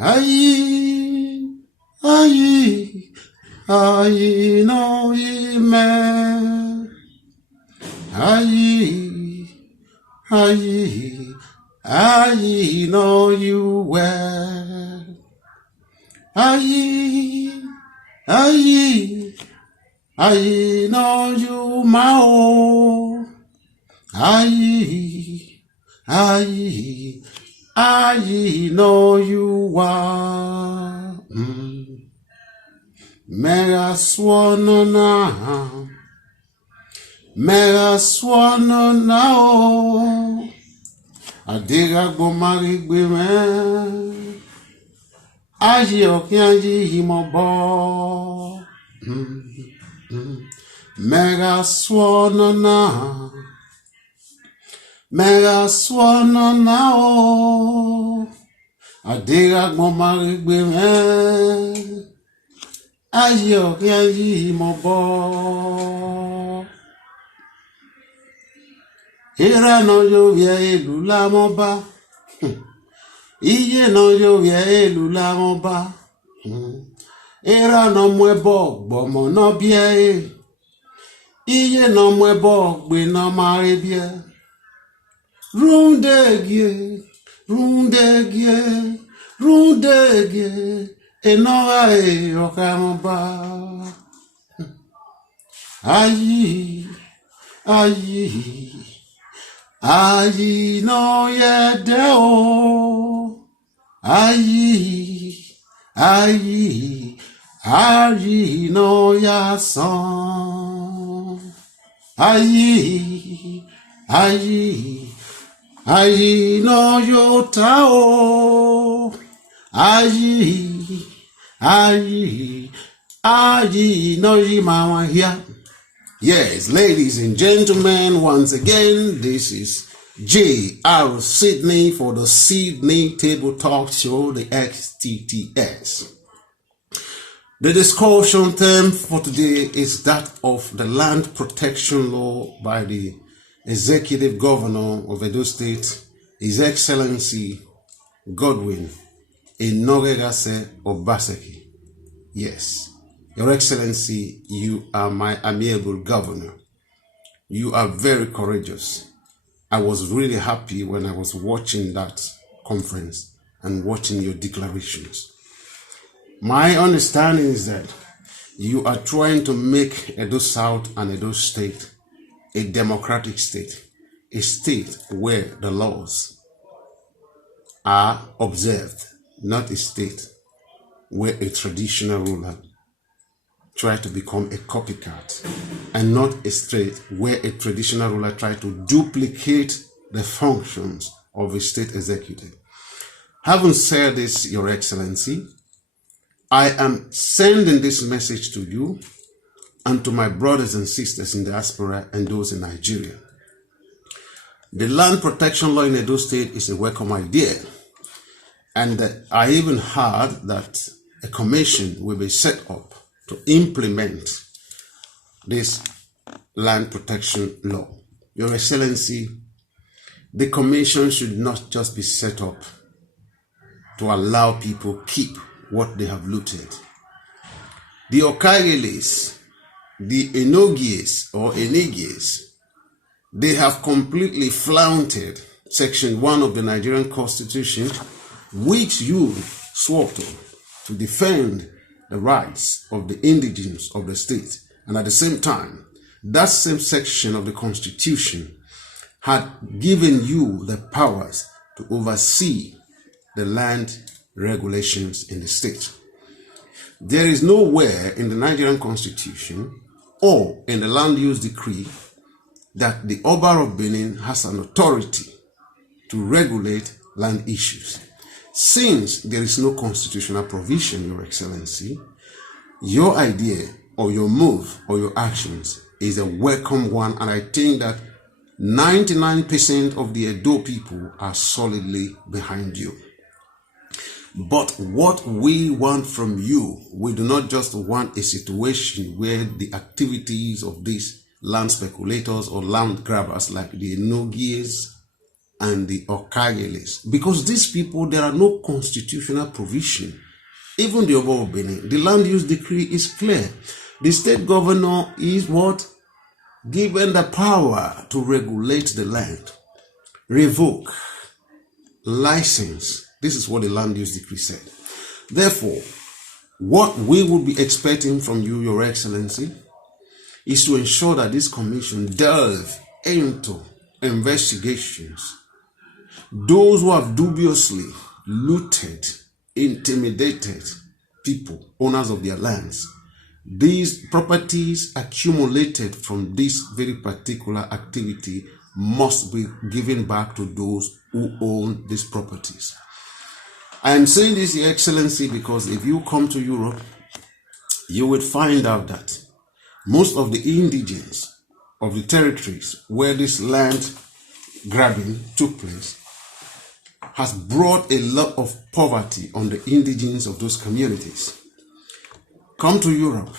Aye, aye, aye, no, man. Aye, aye, aye, know you well. Aye, aye, aye, know you mao. Aye, aye, aye, know you wa. Mega swanona. Mega swanona o. Adiga gomari gbeme. Aye okin aye himobo. Mega swanona. Mega swanona o. Adiga gomari gbeme. Aye okin aye himobo. Ira no yovia elu la moba. Iye no yovia elu la moba. Ira no mwebo gbomo no bie. Iye no mwebo gbe no mare bie. Rundegie, rundegie, rundegie. Enoa e okamoba. Ayi, ayi. Aye no ye deo. Aye, aye, aye no ya son. Aye, aye, aye no yo tao. Aye, aye, aye no ye mama here. Yes, ladies and gentlemen, once again, this is J.R. Sydney for the Sydney Table Talk Show, the STTS. The discussion theme for today is that of the land protection law by the Executive Governor of Edo State, His Excellency Godwin Obaseki. Yes. Your Excellency, you are my amiable governor. You are very courageous. I was really happy when I was watching that conference and watching your declarations. My understanding is that you are trying to make Edo South and Edo State a democratic state, a state where the laws are observed, not a state where a traditional ruler try to become a copycat, and not a state where a traditional ruler try to duplicate the functions of a state executive. Having said this, Your Excellency, I am sending this message to you and to my brothers and sisters in the diaspora and those in Nigeria. The land protection law in Edo State is a welcome idea, and I even heard that a commission will be set up to implement this land protection law. Your Excellency, the commission should not just be set up to allow people keep what they have looted. The Okageles, the Enogies or Enigies, they have completely flaunted Section 1 of the Nigerian Constitution, which you swore to defend the rights of the indigenes of the state. And at the same time, that same section of the Constitution had given you the powers to oversee the land regulations in the state. There is nowhere in the Nigerian Constitution or in the land use decree that the Oba of Benin has an authority to regulate land issues. Since there is no constitutional provision, Your Excellency, your idea or your move or your actions is a welcome one, and I think that 99% of the Edo people are solidly behind you. But what we want from you, we do not just want a situation where the activities of these land speculators or land grabbers like the Nogies and the Okayeles. Because these people, there are no constitutional provision. Even the Oba of Benin, the land use decree is clear. The state governor is what? Given the power to regulate the land, revoke, license. This is what the land use decree said. Therefore, what we would be expecting from you, Your Excellency, is to ensure that this commission delve into investigations. Those who have dubiously looted, intimidated people, owners of their lands, these properties accumulated from this very particular activity must be given back to those who own these properties. I am saying this, Your Excellency, because if you come to Europe, you would find out that most of the indigents of the territories where this land grabbing took place has brought a lot of poverty on the indigents of those communities. Come to Europe,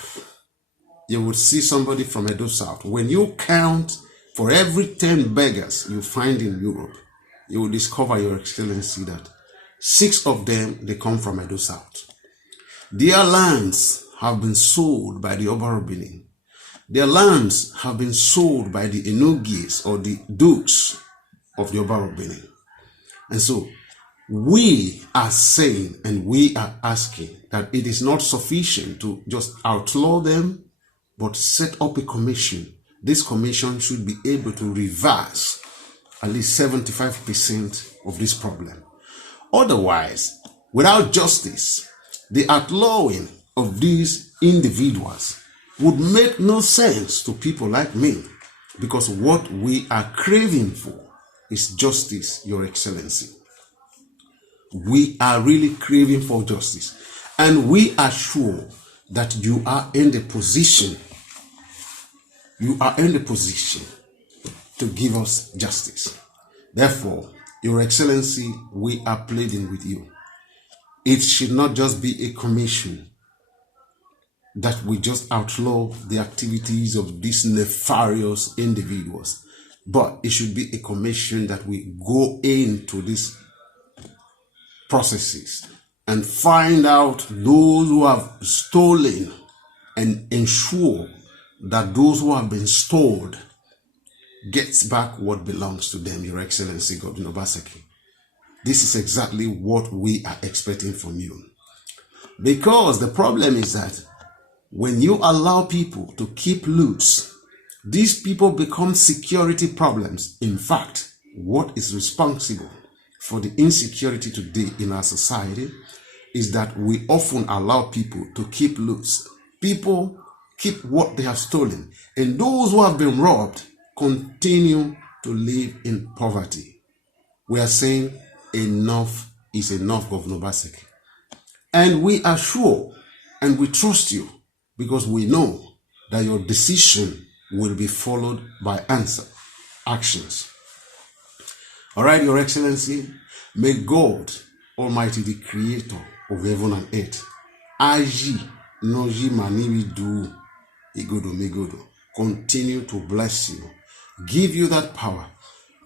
you would see somebody from Edo South. When you count for every 10 beggars you find in Europe, you will discover, Your Excellency, that 6 of them, they come from Edo South. Their lands have been sold by the Oba of Benin. Their lands have been sold by the Enogis or the dukes of the Oba of Benin. And so we are saying and we are asking that it is not sufficient to just outlaw them, but set up a commission. This commission should be able to reverse at least 75% of this problem. Otherwise, without justice, the outlawing of these individuals would make no sense to people like me, because what we are craving for is justice, Your Excellency. We are really craving for justice, and we are sure that you are in the position to give us justice. Therefore, Your Excellency, we are pleading with you. It should not just be a commission that we just outlaw the activities of these nefarious individuals, but it should be a commission that we go into these processes and find out those who have stolen and ensure that those who have been stored gets back what belongs to them, Your Excellency Godwin Obaseki. This is exactly what we are expecting from you. Because the problem is that when you allow people to keep loot, these people become security problems. In fact, what is responsible for the insecurity today in our society is that we often allow people to keep loot. People keep what they have stolen, and those who have been robbed continue to live in poverty. We are saying enough is enough, Governor Obaseki. And we are sure and we trust you, because we know that your decision will be followed by actions. All right, Your Excellency, may God Almighty, the Creator of heaven and earth, Aji Noji Maniwi Du Igodo Megodo, continue to bless you, give you that power,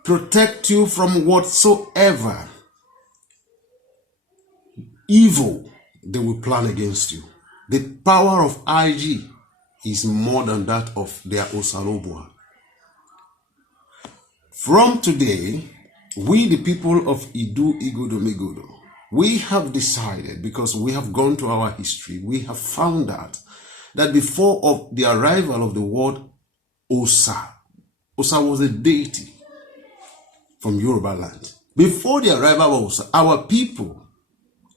protect you from whatsoever evil they will plan against you. The power of IG is more than that of their Osalobua. From today, we the people of Idu Igodo Megodo, we have decided, because we have gone to our history, we have found out that before of the arrival of the word Osa was a deity from Yoruba land. Before the arrival of Osa, our people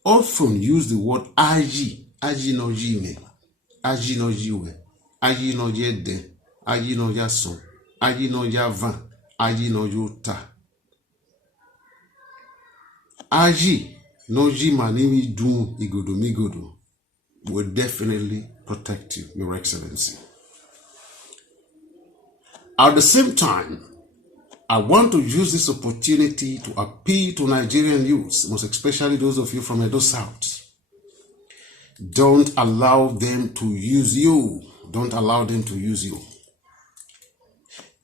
often use the word Aji no jime, Aji no jiwe, Aji no jede, Aji no jason, Aji no javan, Aji no jota. Aji no jimaniwi du igodo migodo will definitely protect you, Your Excellency. At the same time, I want to use this opportunity to appeal to Nigerian youths, most especially those of you from Edo South. Don't allow them to use you. Don't allow them to use you.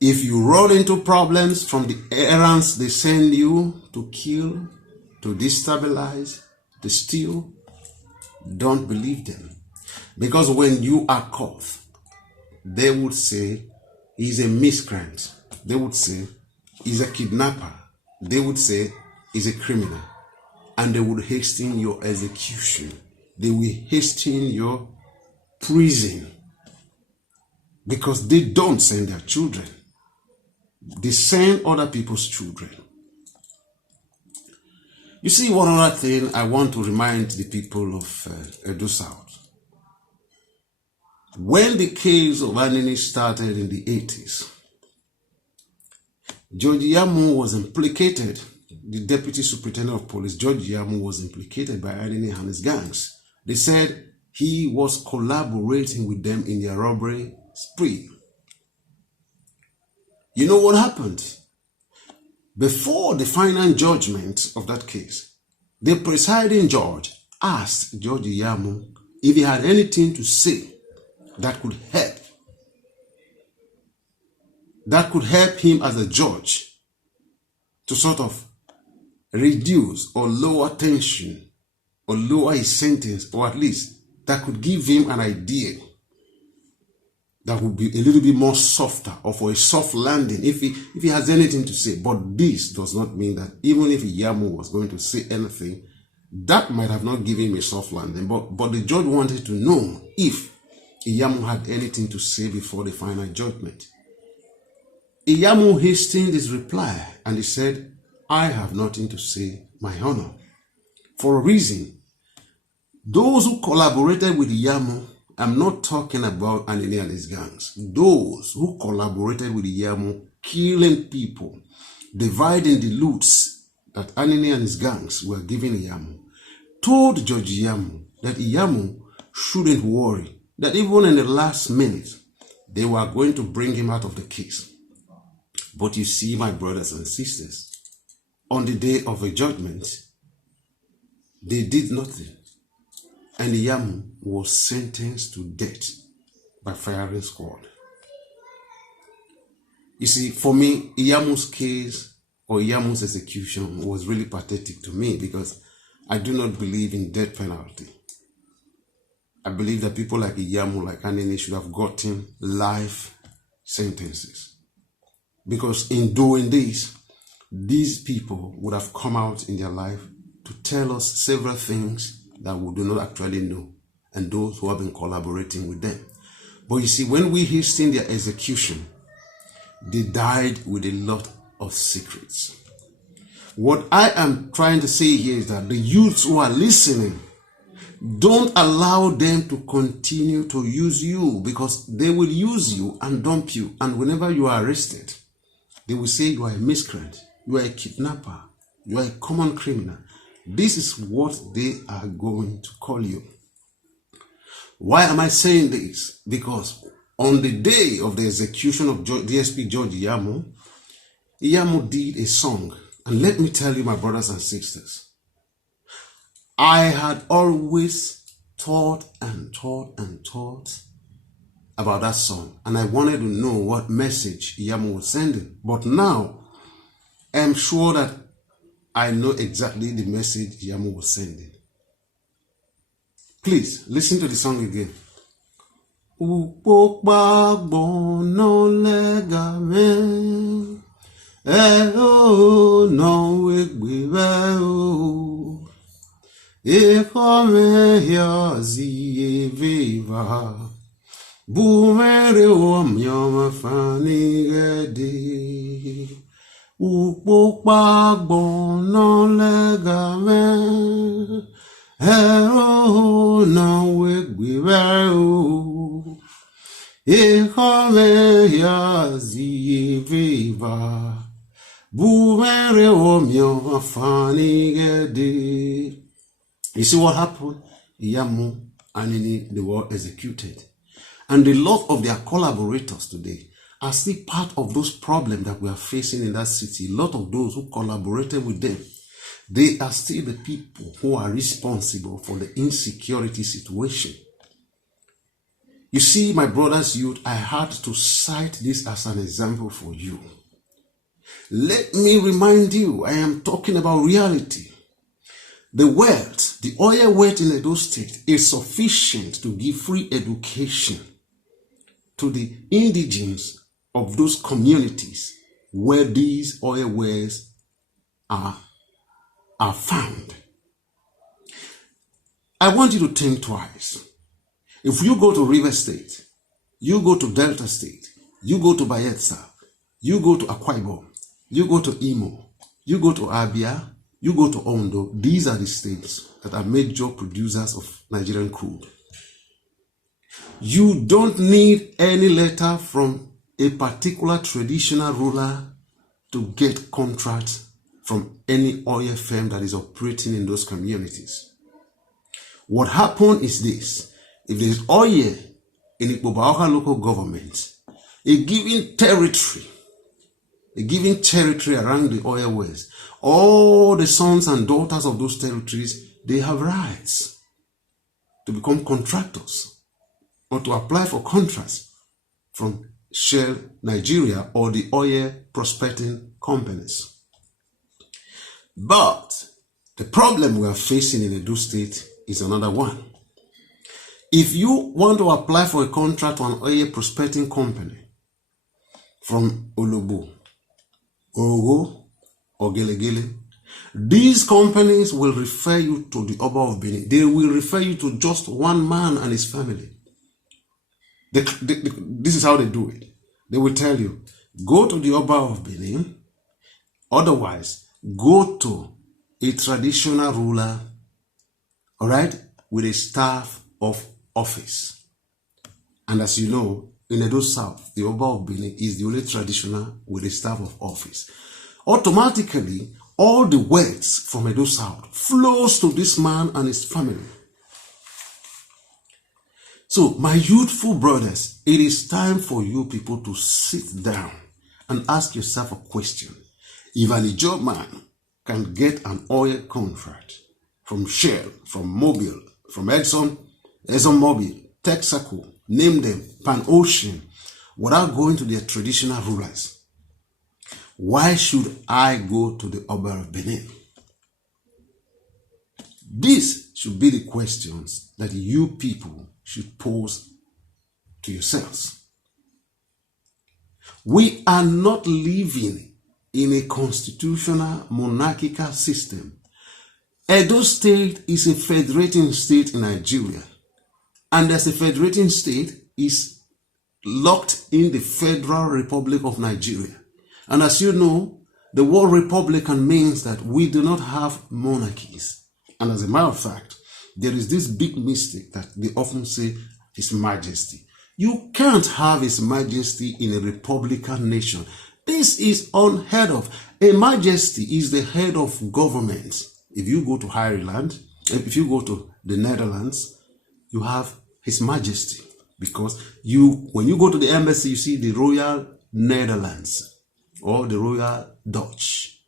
If you run into problems from the errands they send you to kill, to destabilize, to steal, don't believe them. Because when you are caught, they would say he's a miscreant. They would say he's a kidnapper. They would say he's a criminal. And they would hasten your execution. They will hasten your prison. Because they don't send their children. They send other people's children. You see, one other thing I want to remind the people of Edo South. When the case of Anini started in the 80s, George Yamu was implicated. The Deputy Superintendent of Police, George Yamu, was implicated by Anini and his gangs. They said he was collaborating with them in their robbery spree. You know what happened? Before the final judgment of that case, the presiding judge asked George Yamu if he had anything to say that could help him as a judge to sort of reduce or lower tension or lower his sentence, or at least that could give him an idea that would be a little bit more softer, or for a soft landing if he has anything to say. But this does not mean that even if Yamu was going to say anything, that might have not given him a soft landing. But the judge wanted to know if Yamu had anything to say before the final judgment. Yamu hastened his reply and he said, I have nothing to say, my honor. For a reason, those who collaborated with Yamu, I'm not talking about Anini and his gangs. Those who collaborated with Yamu, killing people, dividing the loots that Anini and his gangs were giving Yamu, told Judge Yamu that Yamu shouldn't worry, that even in the last minute, they were going to bring him out of the case. But you see, my brothers and sisters, on the day of a judgment, they did nothing. And Yamu was sentenced to death by firing squad. You see, for me, Yamu's case or Yamu's execution was really pathetic to me, because I do not believe in death penalty. I believe that people like Yamu, like Anini, should have gotten life sentences. Because in doing this, these people would have come out in their life to tell us several things that we do not actually know, and those who have been collaborating with them. But you see, when we hasten their execution, they died with a lot of secrets. What I am trying to say here is that the youths who are listening, don't allow them to continue to use you, because they will use you and dump you. And whenever you are arrested, they will say you are a miscreant, you are a kidnapper, you are a common criminal. This is what they are going to call you. Why am I saying this? Because on the day of the execution of DSP George Yamu, Yamu did a song. And let me tell you, my brothers and sisters, I had always thought about that song. And I wanted to know what message Yamu was sending. But now, I'm sure that I know exactly the message Yamu was sending. Please, listen to the song again. You see what happened? Yamu and Anini, they were executed. And a lot of their collaborators today are still part of those problems that we are facing in that city. A lot of those who collaborated with them, they are still the people who are responsible for the insecurity situation. You see, my brothers, youth, I had to cite this as an example for you. Let me remind you, I am talking about reality. The wealth, the oil wealth in Edo State is sufficient to give free education to the indigenes of those communities where these oil wells are found. I want you to think twice. If you go to River State, you go to Delta State, you go to Bayelsa, you go to Akwa Ibom, you go to Imo, you go to Abia, you go to Ondo, these are the states that are major producers of Nigerian crude. You don't need any letter from a particular traditional ruler to get contracts from any oil firm that is operating in those communities. What happened is this. If there is oil in Ikpobaoka local government, a given territory around the oil wells, all the sons and daughters of those territories, they have rights to become contractors or to apply for contracts from Shell Nigeria or the oil prospecting companies. But the problem we are facing in Edo State is another one. If you want to apply for a contract to an oil prospecting company from Olobo, Ogo, or Gelegele, these companies will refer you to the Oba of Benin. They will refer you to just one man and his family. This is how they do it. They will tell you, go to the Oba of Benin, otherwise go to a traditional ruler, all right, with a staff of office. And as you know, in Edo South, the Oba of Benin is the only traditional with a staff of office. Automatically, all the wealth from Edo South flows to this man and his family. So, my youthful brothers, it is time for you people to sit down and ask yourself a question. If an Ijaw man can get an oil contract from Shell, from Mobil, from ExxonMobil, Texaco, name them, Pan Ocean, without going to their traditional rulers, why should I go to the Oba of Benin? These should be the questions that you people should pose to yourselves. We are not living in a constitutional monarchical system. Edo State is a federating state in Nigeria. And as a federating state is locked in the Federal Republic of Nigeria. And as you know, the word Republican means that we do not have monarchies. And as a matter of fact, there is this big mistake that they often say, His Majesty. You can't have His Majesty in a Republican nation. This is unheard of. A Majesty is the head of government. If you go to Ireland, if you go to the Netherlands, you have His Majesty. Because when you go to the embassy, you see the Royal Netherlands or the Royal Dutch.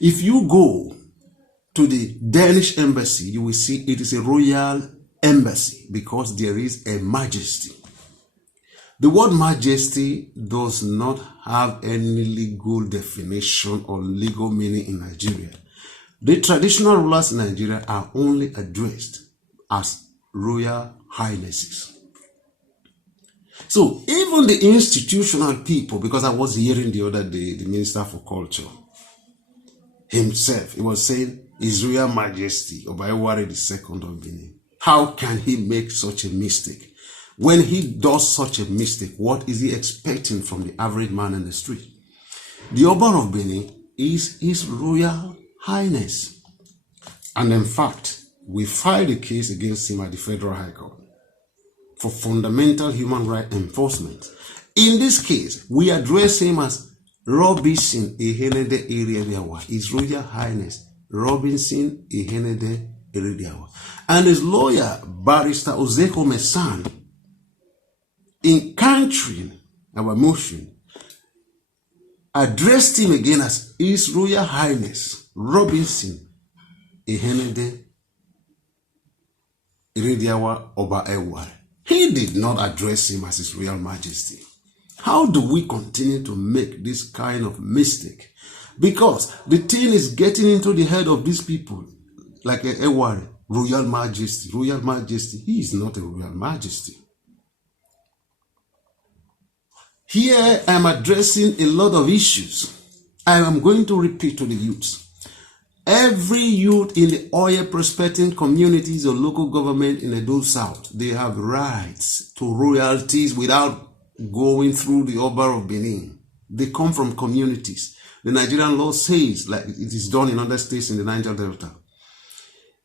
If you go to the Danish embassy, you will see it is a royal embassy because there is a majesty. The word majesty does not have any legal definition or legal meaning in Nigeria. The traditional rulers in Nigeria are only addressed as royal highnesses. So even the institutional people, because I was hearing the other day, the Minister for Culture himself, he was saying, His Royal Majesty Obayeware II of Benin. How can he make such a mistake? When he does such a mistake, what is he expecting from the average man in the street? The Oba of Benin is His Royal Highness. And in fact, we filed a case against him at the Federal High Court for fundamental human rights enforcement. In this case, we address him as Robinson Ehenede Erediawa, His Royal Highness Robinson Ehenede Erediawa. And his lawyer, Barrister Ozeko Mesan, in countering our motion, addressed him again as His Royal Highness Robinson Ehenede Erediawa Oba Eware. He did not address him as His Royal Majesty. How do we continue to make this kind of mistake? Because the thing is getting into the head of these people, like a Ewari, Royal Majesty, Royal Majesty. He is not a Royal Majesty. Here I am addressing a lot of issues. I am going to repeat to the youths. Every youth in the oil prospecting communities or local government in Edo South, they have rights to royalties without going through the Oba of Benin. They come from communities. The Nigerian law says, like it is done in other states in the Niger Delta,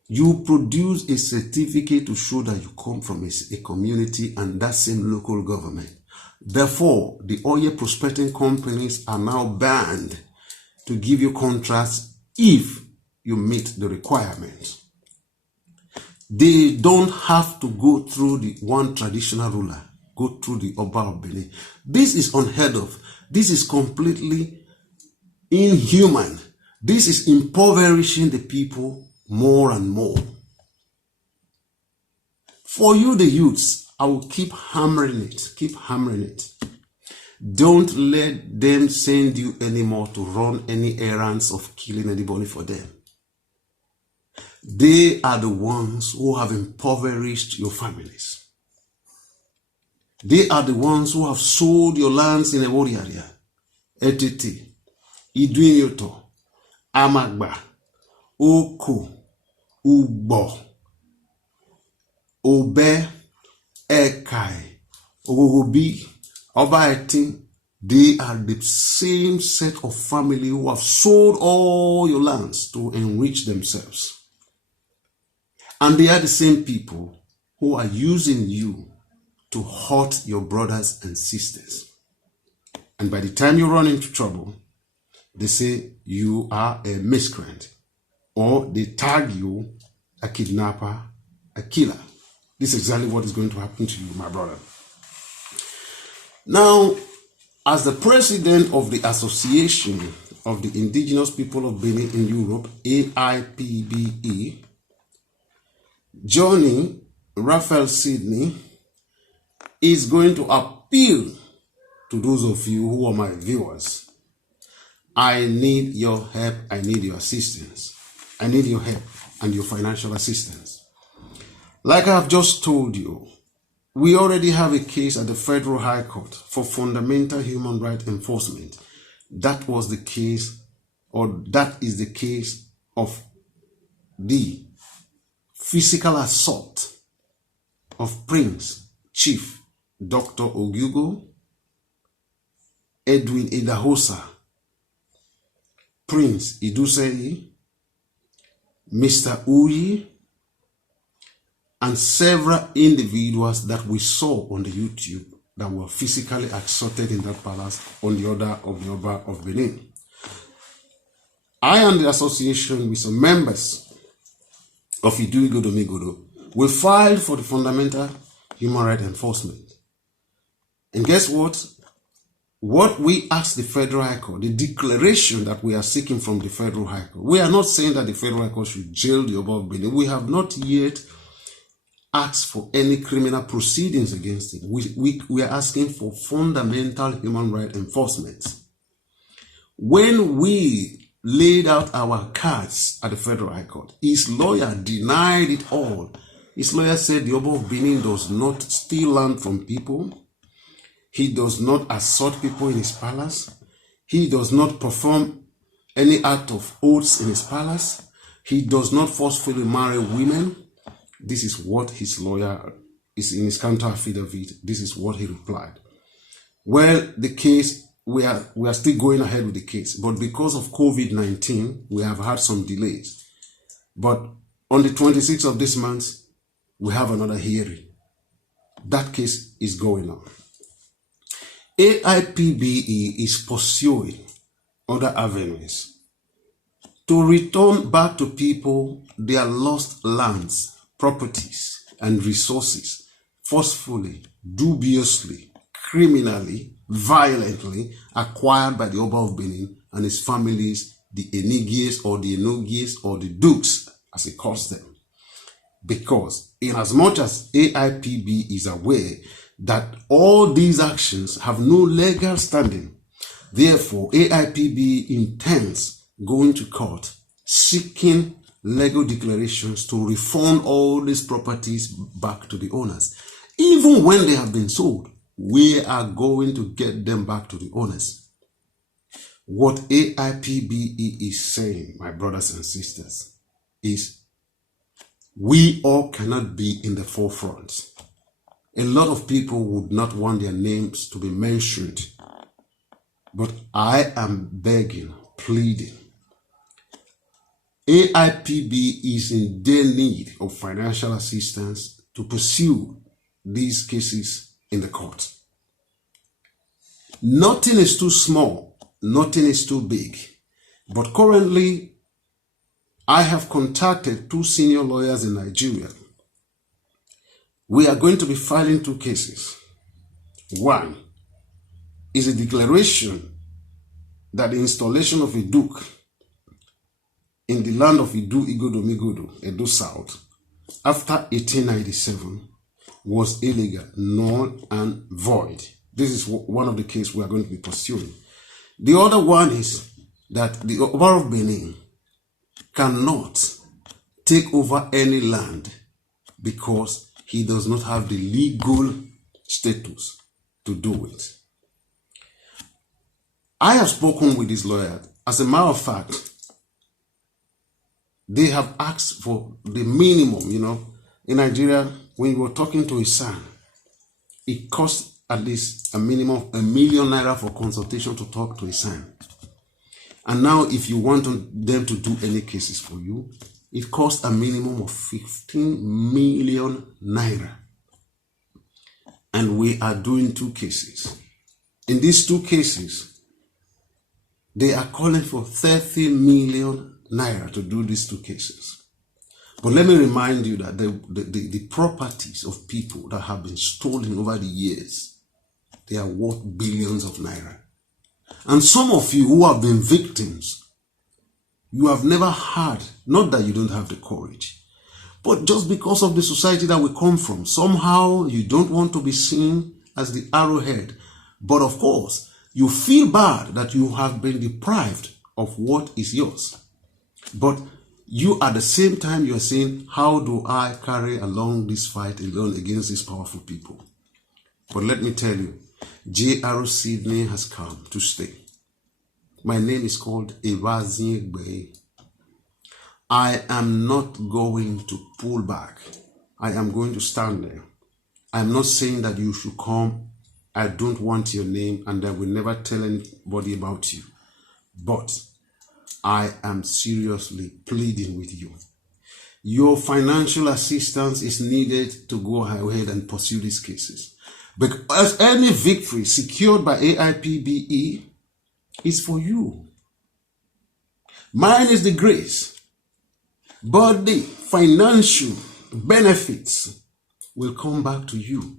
you produce a certificate to show that you come from a community and that same local government. Therefore, the oil prospecting companies are now banned to give you contracts if you meet the requirements. They don't have to go through the one traditional ruler, go through the Oba of Benin. This is unheard of. This is completely inhuman. This is impoverishing the people more and more. For you, the youths, I will keep hammering it. Keep hammering it. Don't let them send you anymore to run any errands of killing anybody for them. They are the ones who have impoverished your families. They are the ones who have sold your lands in a warrior area. Etiti, Iduinyoto, Amagba, Oko, Ugbo, Obe, Ekai, Ogogobi, Obaetin. They are the same set of family who have sold all your lands to enrich themselves. And they are the same people who are using you to hurt your brothers and sisters. And by the time you run into trouble, they say you are a miscreant, or they tag you a kidnapper, a killer. This is exactly what is going to happen to you, my brother. Now, as the president of the Association of the Indigenous People of Benin in Europe, AIPBE, Johnny Raphael Sydney is going to appeal to those of you who are my viewers. I need your help. I need your assistance. I need your help and your financial assistance. Like I have just told you, we already have a case at the Federal High Court for fundamental human rights enforcement. That was the case, or that is the case of the physical assault of Prince Chief Dr. Ogugo, Edwin Idahosa, Prince Idusei, Mr. Uyi, and several individuals that we saw on the YouTube that were physically assaulted in that palace on the order of the Oba of Benin. I and the association with some members of Iduigo Domigodo, we filed for the fundamental human rights enforcement. And guess what? What we asked the Federal High Court, the declaration that we are seeking from the Federal High Court, we are not saying that the Federal High Court should jail the Oba of Benin. We have not yet asked for any criminal proceedings against him. We are asking for fundamental human rights enforcement. When we laid out our cards at the Federal High Court, his lawyer denied it all. His lawyer said the Oba of Benin does not steal land from people. He does not assault people in his palace. He does not perform any act of oaths in his palace. He does not forcefully marry women. This is what his lawyer is in his counter affidavit. This is what he replied. Well, the case, we are still going ahead with the case, but because of COVID-19, we have had some delays. But on the 26th of this month, we have another hearing. That case is going on. AIPBE is pursuing other avenues to return back to people their lost lands, properties, and resources forcefully, dubiously, criminally, violently acquired by the Oba of Benin and his families, the Enigies or the Enogies or the Dukes, as he calls them. Because in as much as AIPB is aware that all these actions have no legal standing, therefore AIPB intends going to court seeking legal declarations to refund all these properties back to the owners. Even when they have been sold, we are going to get them back to the owners. What AIPB is saying, my brothers and sisters, is we all cannot be in the forefront. A lot of people would not want their names to be mentioned, but I am begging, pleading. AIPB is in their need of financial assistance to pursue these cases in the court. Nothing is too small, nothing is too big, but currently I have contacted 2 senior lawyers in Nigeria. We are going to be filing 2 cases. One is a declaration that the installation of a duke in the land of Idu Igodo Migodo, Edo South, after 1897 was illegal, null and void. This is one of the cases we are going to be pursuing. The other one is that the Oba of Benin cannot take over any land because he does not have the legal status to do it. I have spoken with this lawyer. As a matter of fact, they have asked for the minimum, In Nigeria, when you were talking to a son, it costs at least a minimum of ₦1 million for consultation to talk to a son. And now if you want them to do any cases for you, it costs a minimum of 15 million naira. And we are doing 2 cases. In these 2 cases, they are calling for 30 million naira to do these 2 cases. But let me remind you that the properties of people that have been stolen over the years, they are worth billions of naira. And some of you who have been victims, you have never had, not that you don't have the courage, but just because of the society that we come from, somehow you don't want to be seen as the arrowhead. But of course, you feel bad that you have been deprived of what is yours. But you at the same time, you're saying, how do I carry along this fight alone against these powerful people? But let me tell you, J.R. Sydney has come to stay. My name is called Obaseki. I am not going to pull back. I am going to stand there. I'm not saying that you should come. I don't want your name and I will never tell anybody about you. But I am seriously pleading with you. Your financial assistance is needed to go ahead and pursue these cases. Because any victory secured by AIPBE is for you. Mine is the grace, but the financial benefits will come back to you.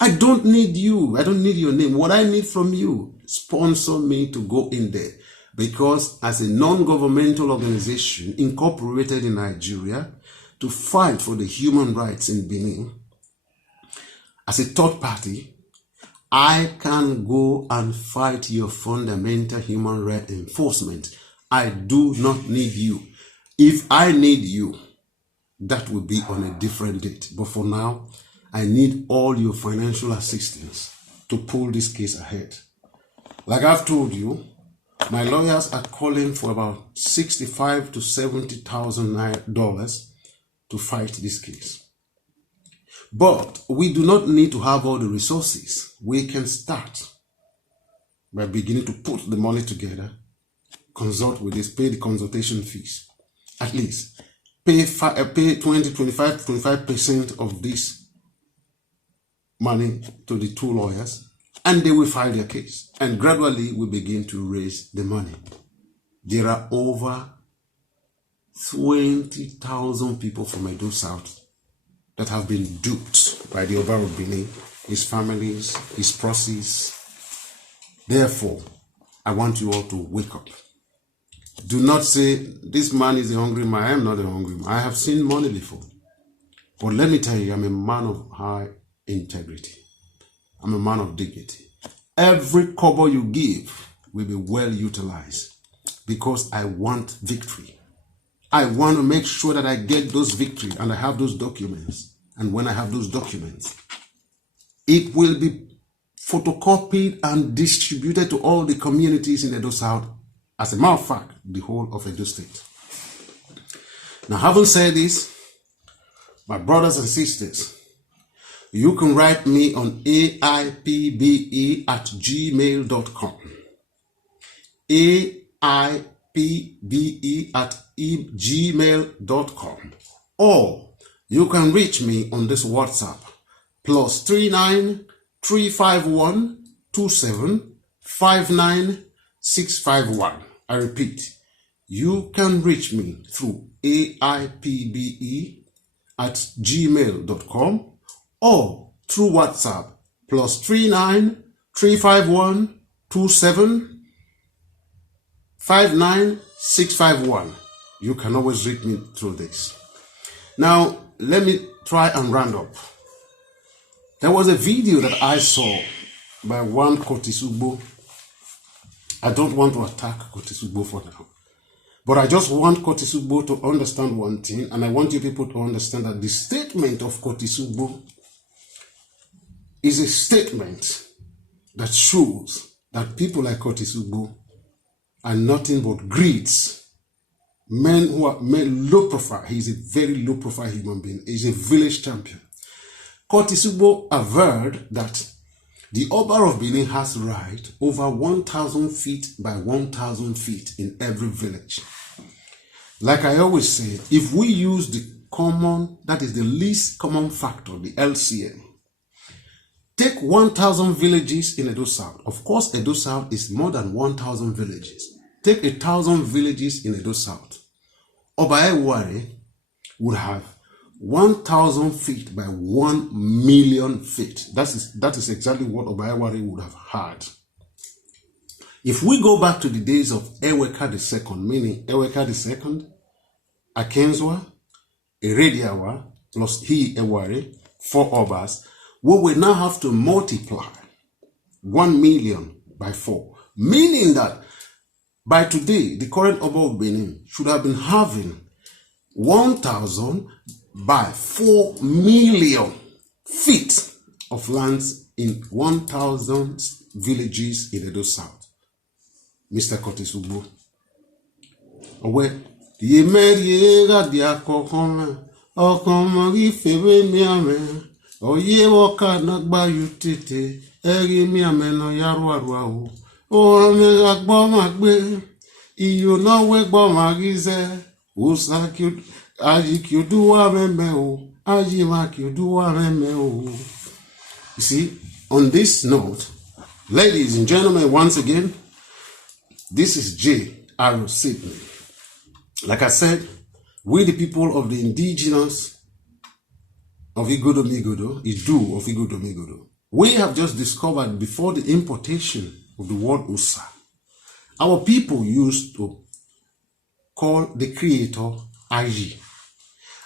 I don't need you. I don't need your name. What I need from you, sponsor me to go in there. Because as a non-governmental organization incorporated in Nigeria to fight for the human rights in Benin, as a third party, I can go and fight your fundamental human right enforcement. I do not need you. If I need you, that will be on a different date. But for now, I need all your financial assistance to pull this case ahead. Like I've told you, my lawyers are calling for about $65,000 to $70,000 to fight this case. But we do not need to have all the resources. We can start by beginning to put the money together, consult with this, pay the consultation fees. At least pay 25% of this money to the 2 lawyers, and they will file their case. And gradually we begin to raise the money. There are over 20,000 people from Edo South that have been duped by the Oba of Benin, his families, his proxies. Therefore, I want you all to wake up. Do not say, this man is a hungry man. I am not a hungry man. I have seen money before. But let me tell you, I'm a man of high integrity. I'm a man of dignity. Every kobo you give will be well utilized because I want victory. I want to make sure that I get those victory and I have those documents. And when I have those documents, it will be photocopied and distributed to all the communities in Edo South. As a matter of fact, the whole of Edo State. Now, having said this, my brothers and sisters, you can write me on aipbe@gmail.com. aipbe@gmail.com. Or you can reach me on this WhatsApp, +39 351 27 59 651. I repeat, you can reach me through aipbe@gmail.com or through WhatsApp, +39 351 27 59 651. You can always reach me through this. Now, let me try and round up. There was a video that I saw by one Kotisugbo. I don't want to attack Kotisugbo for now, but I just want Kotisugbo to understand one thing, and I want you people to understand that the statement of Kotisugbo is a statement that shows that people like Kotisugbo are nothing but greeds. Men who are low profile. He's a very low profile human being. He's a village champion. Kotisugbo averred that the Oba of Benin has right over 1,000 feet by 1,000 feet in every village. Like I always say, if we use the common, that is the least common factor, the LCM, take 1,000 villages in Edo South. Of course, Edo South is more than 1,000 villages. Take 1,000 villages in Edo South. Oba Eware would have 1,000 feet by 1 million feet. That is exactly what Oba Eware would have had. If we go back to the days of Eweka II, meaning Eweka II, Akenzwa, Erediawa, plus he Eware, 4 Obas, we will now have to multiply 1 million by 4. Meaning that by today, the current Oba of Benin should have been having 1,000 by 4 million feet of lands in 1,000 villages in Edo South. Mr. Kotisugbo. Owe, ye meriega dia kokome, okomagi febe miame, oye woka nagba yutete, eri miame no yaruaruahu, o ame agbo magbe, iyo no wegbo magize, usa kyut, aji kyuduwa meme o, aji ma kyuduwa meme o. You see, on this note, ladies and gentlemen, once again, this is J.R. Sydney. Like I said, we the people of the indigenous of Igodo Migodo, Idu of Igodo Migodo, we have just discovered before the importation of the word Usa, our people used to call the creator Aji.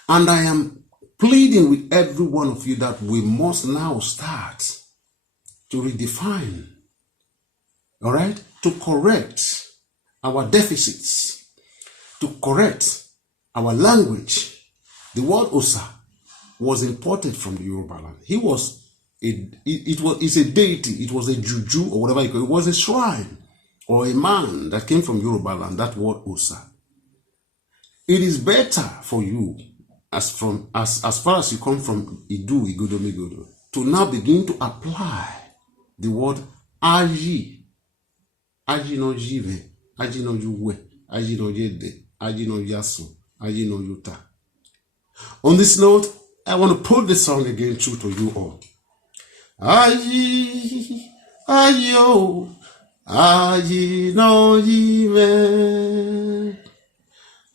And I am pleading with every one of you that we must now start to redefine, all right, to correct our deficits, to correct our language. The word Osa was imported from the Yoruba land. It's a deity, it was a juju or whatever you call it. It was a shrine or a man that came from Yoruba land, that word Osa. It is better for you, as far as you come from Idu, Igodo, Migodo, to now begin to apply the word Aji. Aji no jive, Aji no juwe, Aji no yede, Aji no yasu, Aji no yuta. On this note, I want to put this song again through to you all. Aji, ayo, Aji no jive,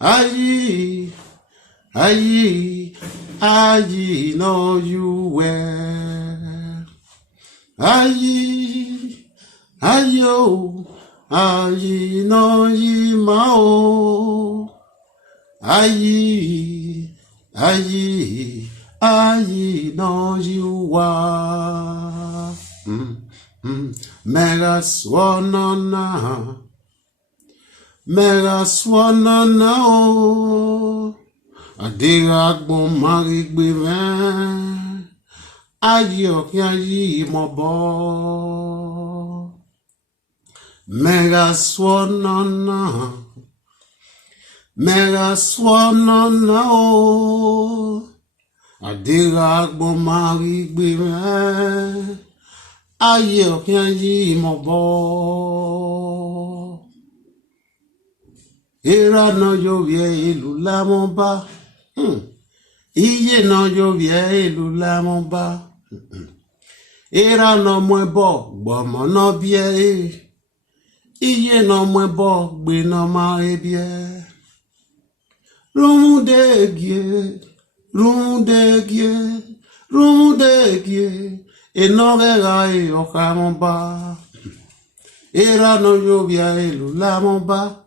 Aji, ayi, ayi no juwe, ayi, ayo. Ayi no yimao, ayi, ayi, I know you are. Mega swanana. Mega swanana. Adiragbo marigbeven. Ayok yayi mobo. Mega swanana. Mega swanana. Adiragbo marigbeven. Ayok yayi mobo. Era no llovie ilu la moba. Iye no llovie ilu la moba. Era no muebo gbomo no bie. Iye no muebo gbe no ma ebie. Rundegie, rundegie, rundegie. Enogera e okamoba. Era no llovie ilu la moba.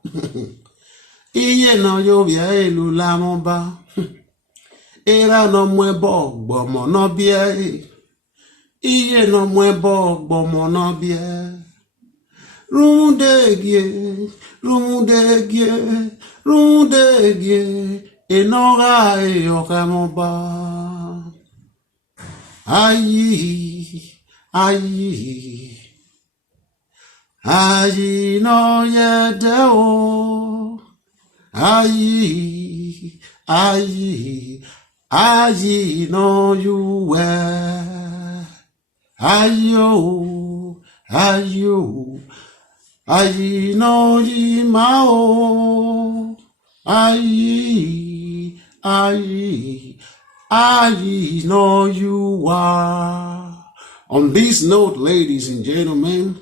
Iye no llovie ilu la moba. Era no muebo gbomo no bie. Iye no muebo gbomo no bie. Rundegie, rundegie, rundegie. Enora e okamoba. Ayi, ayi. Ayi no yedeo. Ayi, ayi, ayi no you were. Ayo, ayo, ayi no yi mao. Ayi, ayi, ayi no you are. On this note, ladies and gentlemen,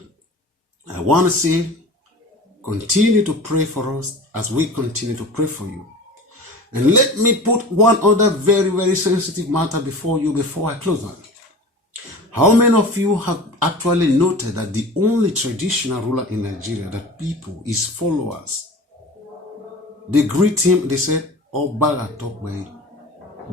I want to say, continue to pray for us as we continue to pray for you. And let me put one other very, very sensitive matter before you before I close on. How many of you have actually noted that the only traditional ruler in Nigeria that people, his followers, they greet him, they say, Obaga Tokwe.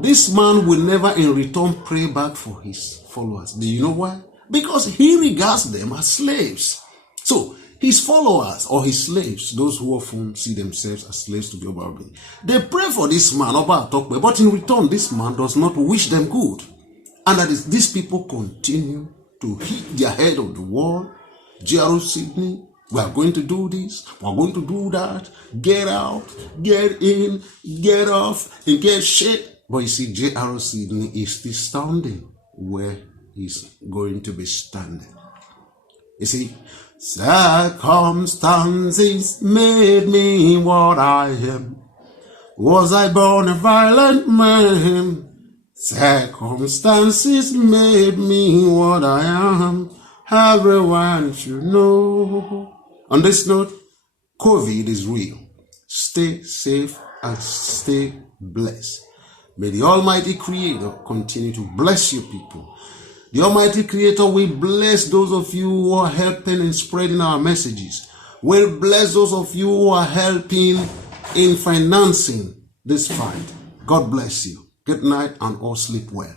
This man will never in return pray back for his followers. Do you know why? Because he regards them as slaves. So, his followers or his slaves, those who often see themselves as slaves to the Obaga, they pray for this man, Obaga Tokwe, but in return, this man does not wish them good. And that is, these people continue to hit their head on the wall. J.R. Sydney, we are going to do this, we are going to do that, get out, get in, get off, and get shit. But you see, J.R. Sydney is still standing where he's going to be standing. You see, circumstances made me what I am. Was I born a violent man? Circumstances made me what I am. Everyone should know. On this note, COVID is real. Stay safe and stay blessed. May the Almighty Creator continue to bless you people. The Almighty Creator will bless those of you who are helping in spreading our messages. Will bless those of you who are helping in financing this fight. God bless you. Good night and all sleep well.